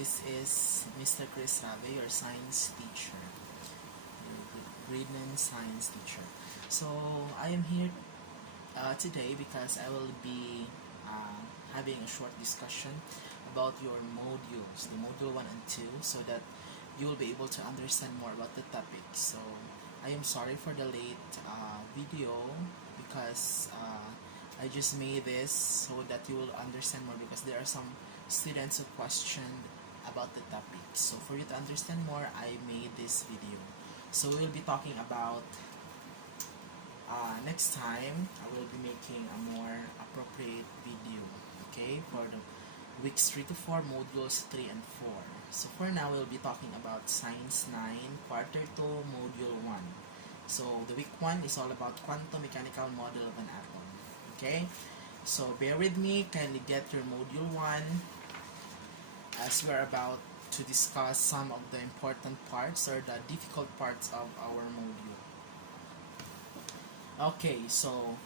This is Mr. Chris Rave, your science teacher, your grade 9 science teacher. So I am here today because I will be having a short discussion about your modules, the module 1 and 2, so that you will be able to understand more about the topic. So I am sorry for the late video because I just made this so that you will understand more, because there are some students who questioned about the topic. So for you to understand more, I made this video. So we will be talking about next time I will be making a more appropriate video, okay, for the weeks 3 to 4, modules 3 and 4. So for now we'll be talking about Science 9, Quarter 2, Module 1. So the week 1 is all about quantum mechanical model of an atom. Okay, so bear with me, kindly get your module 1 as we are about to discuss some of the important parts or the difficult parts of our module. Okay, so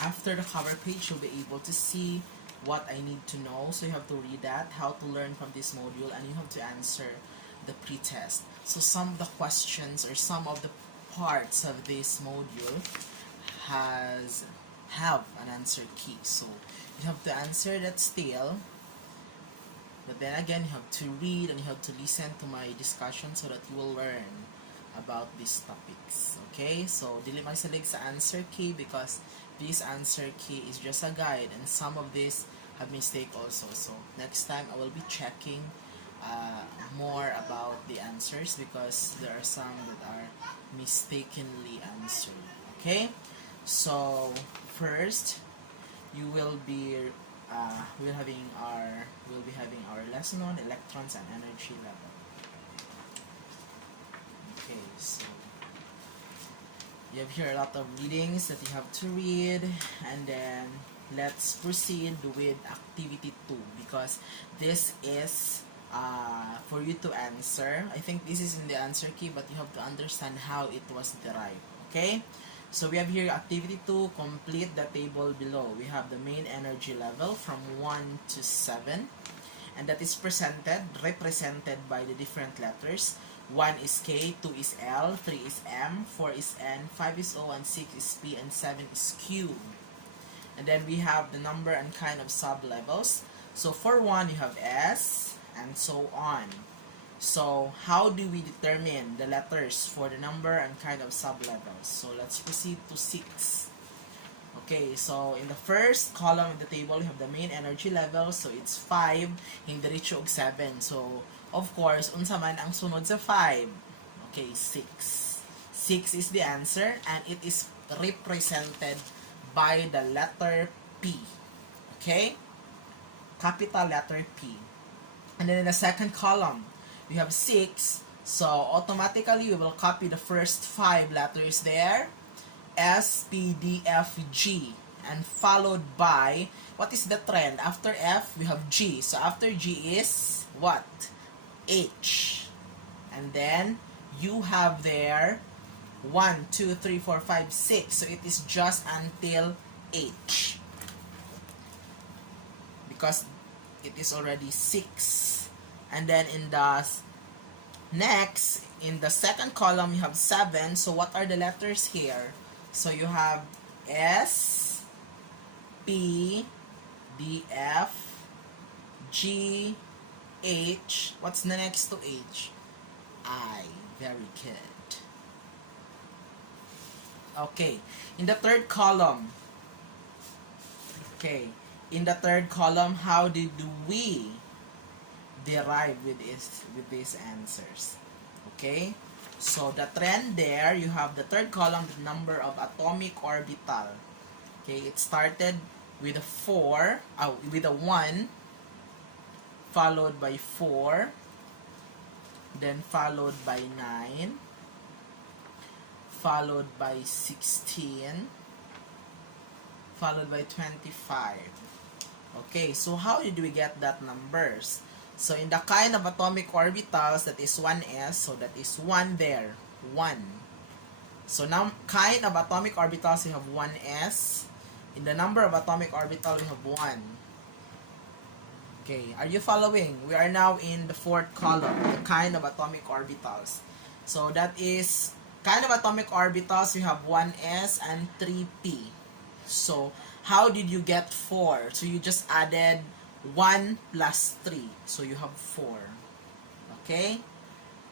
after the cover page, you'll be able to see what I need to know. So you have to read that, how to learn from this module, and you have to answer the pre-test. So some of the questions or some of the parts of this module have an answer key. So you have to answer that still, but then again you have to read and you have to listen to my discussion so that you will learn about these topics. Okay, so dili magsalig sa answer key because this answer key is just a guide and some of these have mistake also. So next time I will be checking more about the answers because there are some that are mistakenly answered. Okay, so first you will be we'll be having our lesson on electrons and energy level. Okay, so you have here a lot of readings that you have to read, and then let's proceed with activity 2 because this is for you to answer. I think this is in the answer key, but you have to understand how it was derived. Okay, so we have here activity 2, complete the table below. We have the main energy level from 1 to 7, and that is represented by the different letters. 1 is K, 2 is L, 3 is M, 4 is N, 5 is O, and 6 is P, and 7 is Q. And then we have the number and kind of sub-levels. So for 1, you have S, and so on. So how do we determine the letters for the number and kind of sub-levels? So let's proceed to 6. Okay, so in the first column of the table, you have the main energy level. So it's 5, hindi diretso og 7. So of course, unsa man ang sunod sa 5? Okay, 6. 6 is the answer, and it is represented by the letter P. Okay? Capital letter P. And then in the second column, we have 6. So automatically, we will copy the first 5 letters there. S, P, D, F, G. And followed by, what is the trend? After F, we have G. So after G is what? H. And then you have there 1, 2, 3, 4, 5, 6. So it is just until H because it is already 6. And then in the next, in the second column, you have 7. So what are the letters here? So you have S, P, D, F, G, H. What's the next to H? I. Very good. Okay. In the third column. Okay. In the third column, how did we derive with these answers? Okay. So the trend there, you have the third column, the number of atomic orbital. Okay. It started with a 4, with a 1. Followed by 4, then followed by 9, followed by 16, followed by 25. Okay, so how did we get that numbers? So in the kind of atomic orbitals, that is 1s, so that is 1 there, 1. So now, kind of atomic orbitals, we have 1s. In the number of atomic orbitals, we have 1. Okay, are you following? We are now in the fourth column, the kind of atomic orbitals. So that is kind of atomic orbitals. We have 1s and 3p. So how did you get 4? So you just added 1 plus 3. So you have 4. Okay?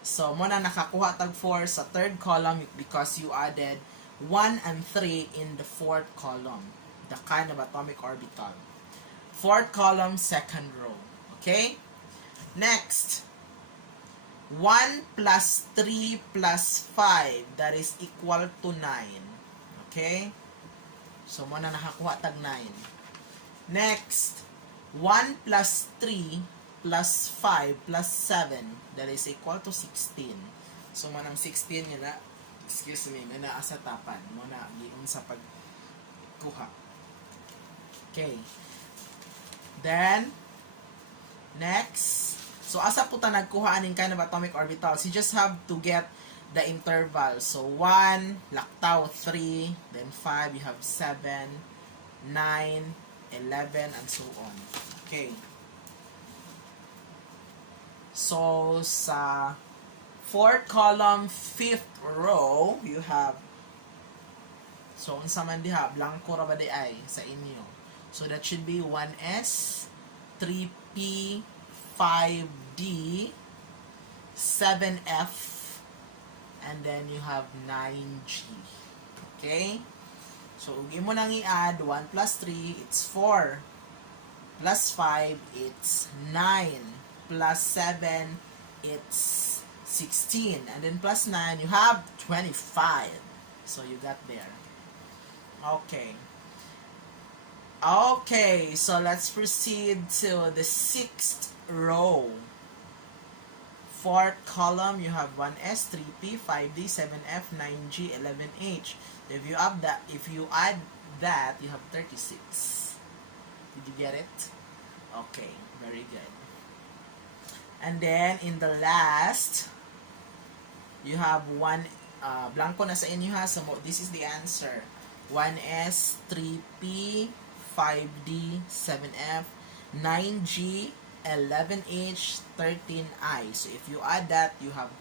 So mo na nakakuha tag 4 sa third column because you added 1 and 3 in the fourth column, the kind of atomic orbital. Fourth column, second row. Okay? Next, 1 plus 3 plus 5, that is equal to 9. Okay? So, mo na nakakuha tag 9. Next, 1 plus 3 plus 5 plus 7, that is equal to 16. So, mo nang 16 yun na, excuse me, may naasa tapan. Mo na, giyon sa pagkuha. Okay. Then, next, so asa po ta nagkuha aning kind of atomic orbitals? You just have to get the interval. So 1, laktaw 3, then 5, you have 7, 9, 11, and so on. Okay. So sa fourth column, fifth row, you have, so unsa man diha, blanco ra ba di ay sa inyo? So that should be 1s, 3p, 5d, 7f, and then you have 9g. Okay? So, ugi mo nang i-add 1 plus 3, it's 4. Plus 5, it's 9. Plus 7, it's 16. And then plus 9, you have 25. So, you got there. Okay. Okay, so let's proceed to the sixth row. Fourth column, you have 1s, 3p, 5d, 7f, 9g, 11h. If you add that, you have 36. Did you get it? Okay, very good. And then in the last, you have one blanco na sa inyo ha. So this is the answer. 1s, 3p, 5d, 7f, 9g, 11h, 13i. So if you add that, you have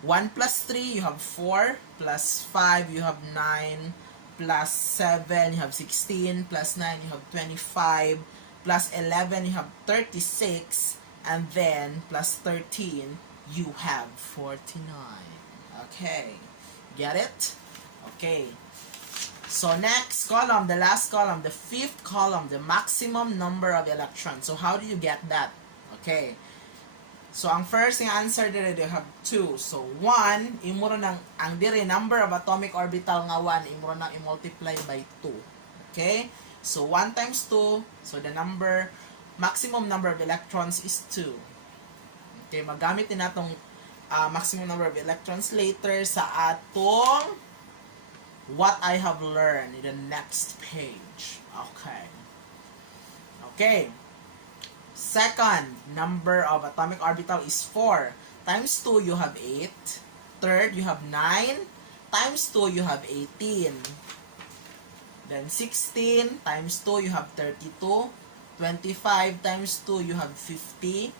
1 plus 3, you have 4, plus 5, you have 9, plus 7, you have 16, plus 9, you have 25, plus 11, you have 36, and then plus 13, you have 49. Okay, get it? Okay. So next column, the last column, the fifth column, the maximum number of electrons. So how do you get that? Okay. So ang first yung answer dire, they have 2. So 1, imuro nang ang dire number of atomic orbital nga 1, imuro nang i-multiply by 2. Okay? So 1 times 2, so the maximum number of electrons is 2. Okay, magamit din natong maximum number of electrons later sa atong what I have learned in the next page. Okay. Okay. Second number of atomic orbital is 4. Times 2, you have 8. Third, you have 9. Times 2, you have 18. Then 16 times 2, you have 32. 25 times 2, you have 50.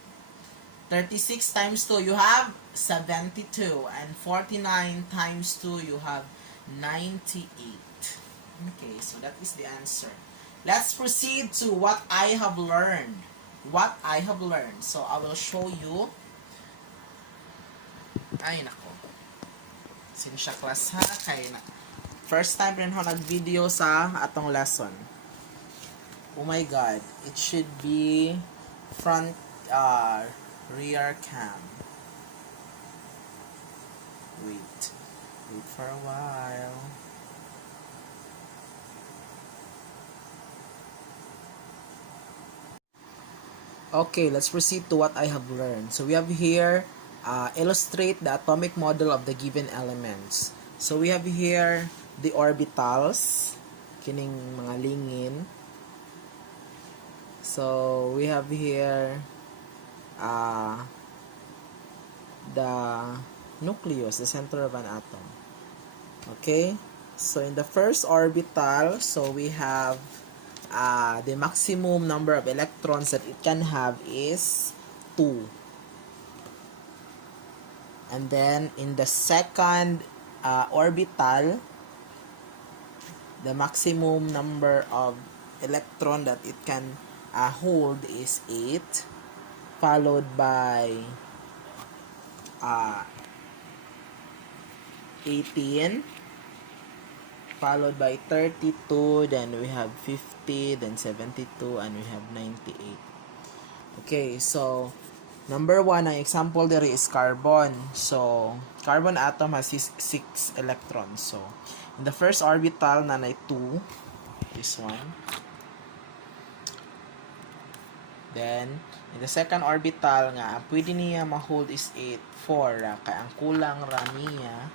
36 times 2, you have 72. And 49 times 2, you have 98. Okay, so that is the answer. Let's proceed to what I have learned. What I have learned. So I will show you. Ay nako. Sinsya class ha. Kaya na. First time rin ako nag-video sa atong lesson. Oh my god. It should be front rear cam. Wait for a while. Okay, let's proceed to what I have learned. So we have here, illustrate the atomic model of the given elements. So we have here the orbitals, kining mga lingin. So we have here the nucleus, the center of an atom. Okay, so in the first orbital, so we have the maximum number of electrons that it can have is 2. And then in the second orbital, the maximum number of electron that it can hold is 8, followed by 18, followed by 32, then we have 50, then 72, and we have 98. Okay, so number 1, ang example there is carbon. So, carbon atom has 6 electrons. So, in the first orbital, nanay 2, this one. Then, in the second orbital nga, ang pwede niya ma-hold is 8, 4. Kaya ang kulang ra niya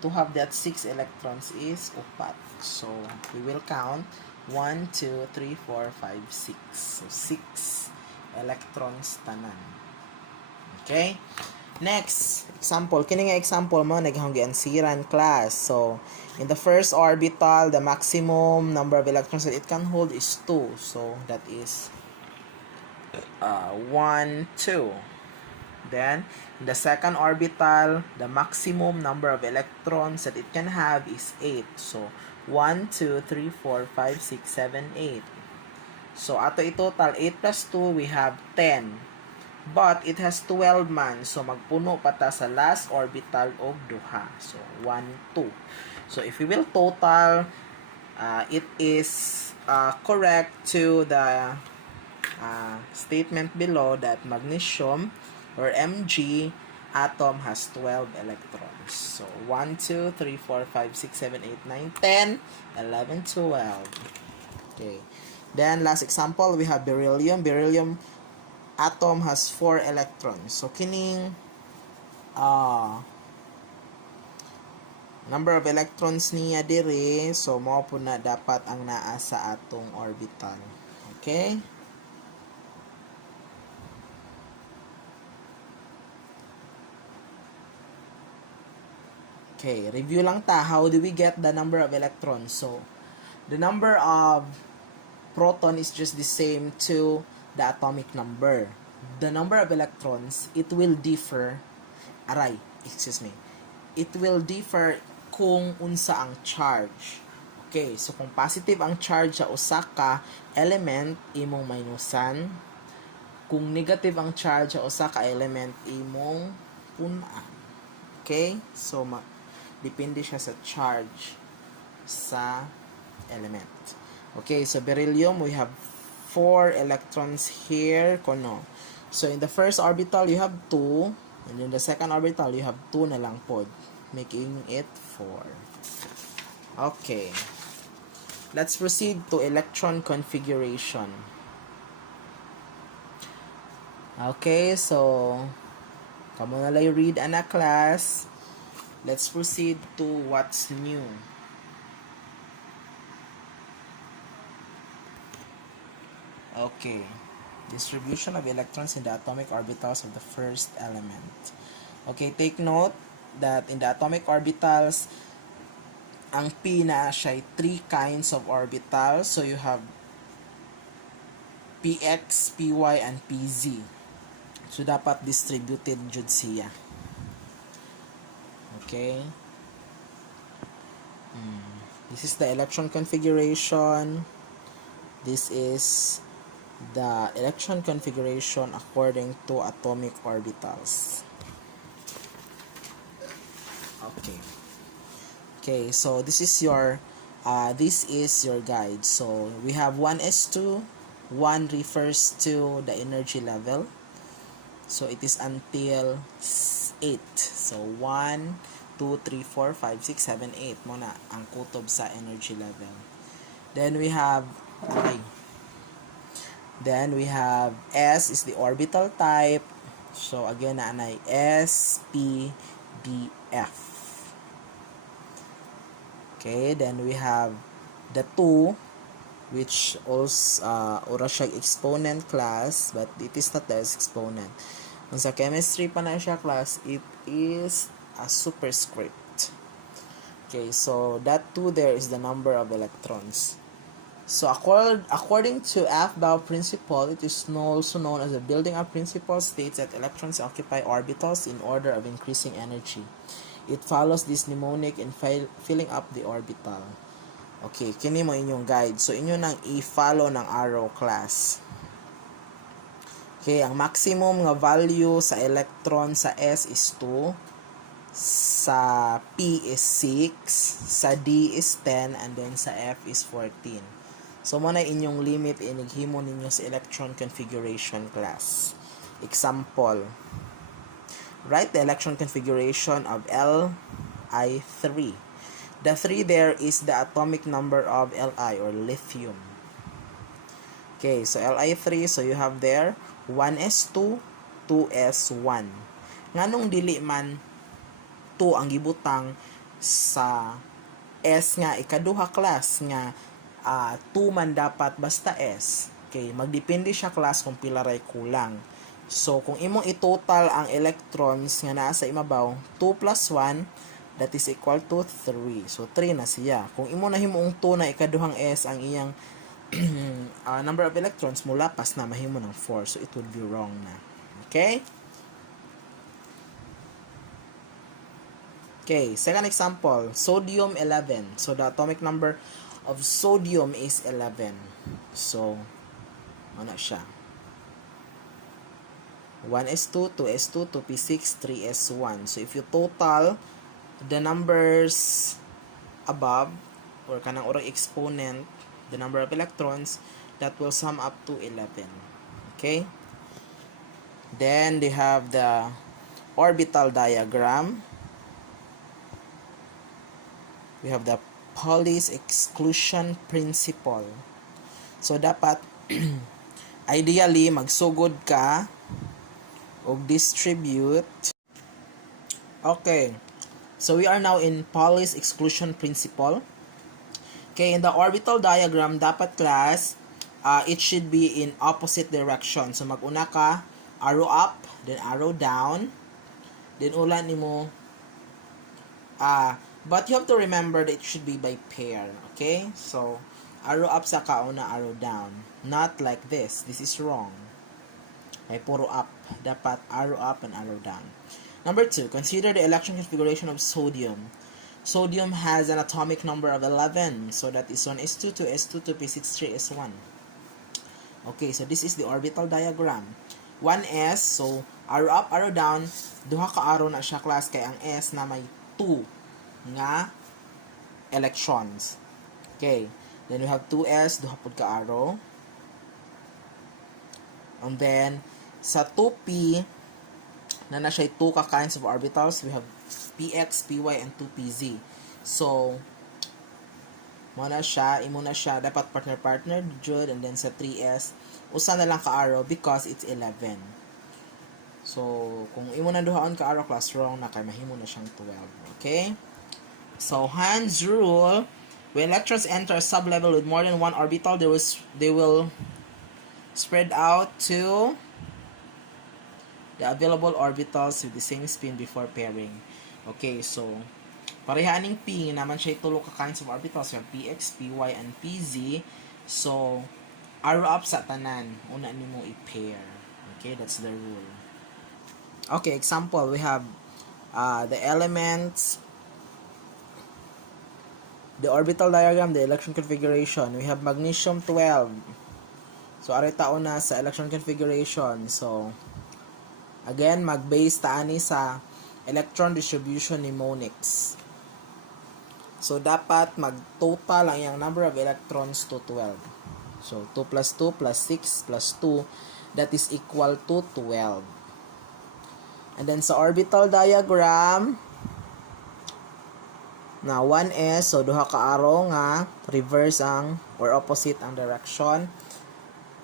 to have that 6 electrons is 4. So, we will count 1, 2, 3, 4, 5, 6. So, 6 electrons tanan. Okay? Next, example. Kini nga example mo, naghanggiansiran class. So, in the first orbital, the maximum number of electrons that it can hold is 2. So, that is 1, 2. Then, in the second orbital, the maximum number of electrons that it can have is 8. So, 1, 2, 3, 4, 5, 6, 7, 8. So, ato i-total 8 plus 2, we have 10. But, it has 12 man. So, magpuno pa ta sa last orbital of duha. So, 1, 2. So, if we will total, it is correct to the statement below that magnesium or Mg atom has 12 electrons. So, 1, 2, 3, 4, 5, 6, 7, 8, 9, 10, 11, 12. Okay. Then, last example, we have beryllium. Beryllium atom has 4 electrons. So, kining number of electrons niya dire, so, mao po na dapat ang naa sa atong orbital. Okay? Okay, review lang ta. How do we get the number of electrons? So, the number of proton is just the same to the atomic number. The number of electrons, it will differ. It will differ kung unsa ang charge. Okay, so kung positive ang charge sa usa ka element, imong minusan. Kung negative ang charge sa usa ka element, imong punan. Okay? So, depende siya sa charge sa element. Okay, so beryllium, we have 4 electrons here. Kono. So, in the first orbital, you have 2. And in the second orbital, you have 2 na lang pod, making it 4. Okay. Let's proceed to electron configuration. Okay, so, kamo na lang read ana class. Let's proceed to what's new. Okay. Distribution of electrons in the atomic orbitals of the first element. Okay, take note that in the atomic orbitals, ang P na siya 3 kinds of orbitals. So, you have Px, Py, and Pz. So, dapat distributed jud siya. Okay. This is the electron configuration. This is the electron configuration according to atomic orbitals. Okay, so this is your guide. So we have 1s2. 1 refers to the energy level. So it is until 8. So 1, 2, 3, 4, 5, 6, 7, 8 muna ang kutob sa energy level. Then we have S is the orbital type. So again, naanay S, P, D, F. Okay, then we have the 2, which also ora siya exponent class, but it is not the exponent. Kung sa chemistry pa na siya class, it is a superscript. Okay, so that 2 there is the number of electrons. So according to Aufbau principle, it is also known as the building up principle, states that electrons occupy orbitals in order of increasing energy. It follows this mnemonic in filling up the orbital. Okay, kini mo inyong guide. So inyo nang i-follow ng arrow class. Okay, ang maximum nga value sa electron sa S is 2, sa P is 6, sa D is 10, and then sa F is 14. So, mo na inyong limit inighimo ninyo sa electron configuration class. Example, write the electron configuration of Li3. The 3 there is the atomic number of Li or lithium. Okay, so Li3, so you have there 1s2, 2s1. Nganong dili man 2 ang gibutang sa S nga ikaduha class nga 2 man dapat basta S. Okay, magdepende siya class kung pila ray kulang. So, kung imong i-total ang electrons nga naa sa imabaw, 2 plus 1, that is equal to 3. So, 3 na siya. Kung imo na himuong 2 na ikaduhang S ang iyang number of electrons, mula pas na mahimo ng 4. So, it would be wrong na. Okay? Okay, second example, sodium 11. So, the atomic number of sodium is 11. So, ano siya? 1s2, 2s2, 2p6, 3s1. So, if you total the numbers above, or kanang urang exponent, the number of electrons, that will sum up to 11. Okay? Then, they have the orbital diagram. We have the Pauli's exclusion principle. So, dapat, ideally, magsugod ka o distribute. Okay. So, we are now in Pauli's exclusion principle. Okay, in the orbital diagram, dapat class, it should be in opposite direction. So, mag-una ka, arrow up, then arrow down, then ulan nimo, but you have to remember that it should be by pair. Okay? So, arrow up sa kauna, arrow down. Not like this. This is wrong. Ay puro up. Dapat arrow up and arrow down. Number 2, consider the electron configuration of sodium. Sodium has an atomic number of 11. So, that is 1s2, 2s2, 2p6, 3s1. Okay, so this is the orbital diagram. 1s, so arrow up, arrow down. Duha ka arrow na siya class kay ang S na may 2 nga electrons. Okay. Then we have 2s, duha pud ka arrow. And then sa 2p na siya 2 ka kinds of orbitals, we have px, py, and 2pz. So mo na siya, imo na siya dapat partner jud, and then sa 3s usa na lang ka arrow because it's 11. So kung imo na duhaon ka arrow class, wrong na kay mahimo na siyang 12. Okay? So, Hans' rule, when electrons enter a sublevel with more than one orbital, they will spread out to the available orbitals with the same spin before pairing. Okay, so, parehaning P, naman siya itulo ka kinds of orbitals, yung px, py, and pz. So, arrow up sa tanan, una nimo i-pair. Okay, that's the rule. Okay, example, we have the elements, the orbital diagram, the electron configuration. We have magnesium 12. So, aray taon na sa electron configuration. So, again, mag-base taani sa electron distribution mnemonics. So, dapat mag-total ang yung number of electrons to 12. So, 2 plus 2 plus 6 plus 2, that is equal to 12. And then, sa orbital diagram, na 1s, so duha ka arrow nga reverse ang or opposite ang direction.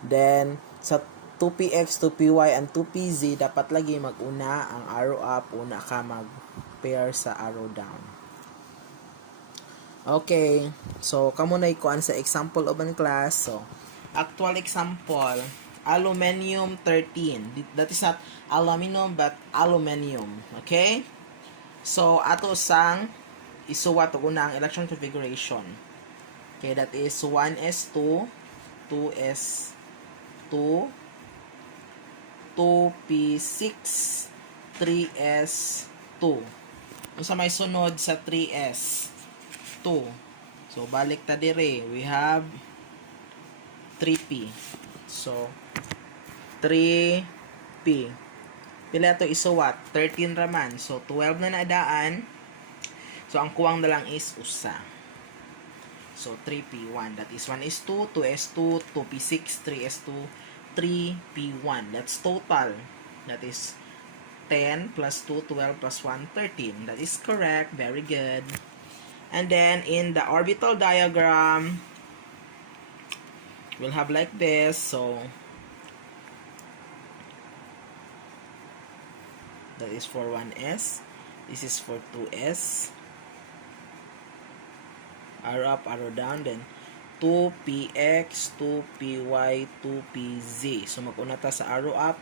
Then sa 2px, 2py, and 2pz dapat lagi mag-una ang arrow up, una ka mag-pair sa arrow down. Okay, so kamo na ikuan sa example of an class. So actual example, aluminum 13. That is not aluminum but aluminum. Okay? So ato sang isuwat og una ang electron configuration. Okay, that is 1s2, 2s2, 2p6, 3s2. Kung sa may sunod sa 3s, 2. So, balik ta dire. We have 3p. So, 3p. Pila ito isuwat? 13 raman. So, 12 na nadaan. So, ang kuwang na lang is usa. So, 3p1. That is 1s2, 2s2, 2p6, 3s2, 3p1. That's total. That is 10 plus 2, 12 plus 1, 13. That is correct. Very good. And then, in the orbital diagram, we'll have like this. So, that is for 1s. This is for 2s. Arrow up, arrow down, then 2px, 2py, 2pz. So, mag-una ta sa arrow up.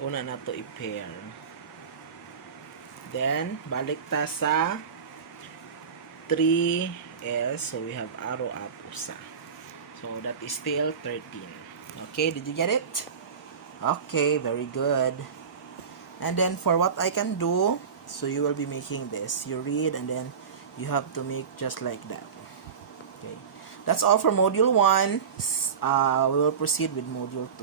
Una na to i-pair. Then, balik ta sa 3s. So, we have arrow up usa. So, that is still 13. Okay, did you get it? Okay, very good. And then, for what I can do, so you will be making this. You read and then you have to make just like that. Okay. That's all for Module 1. We will proceed with Module 2.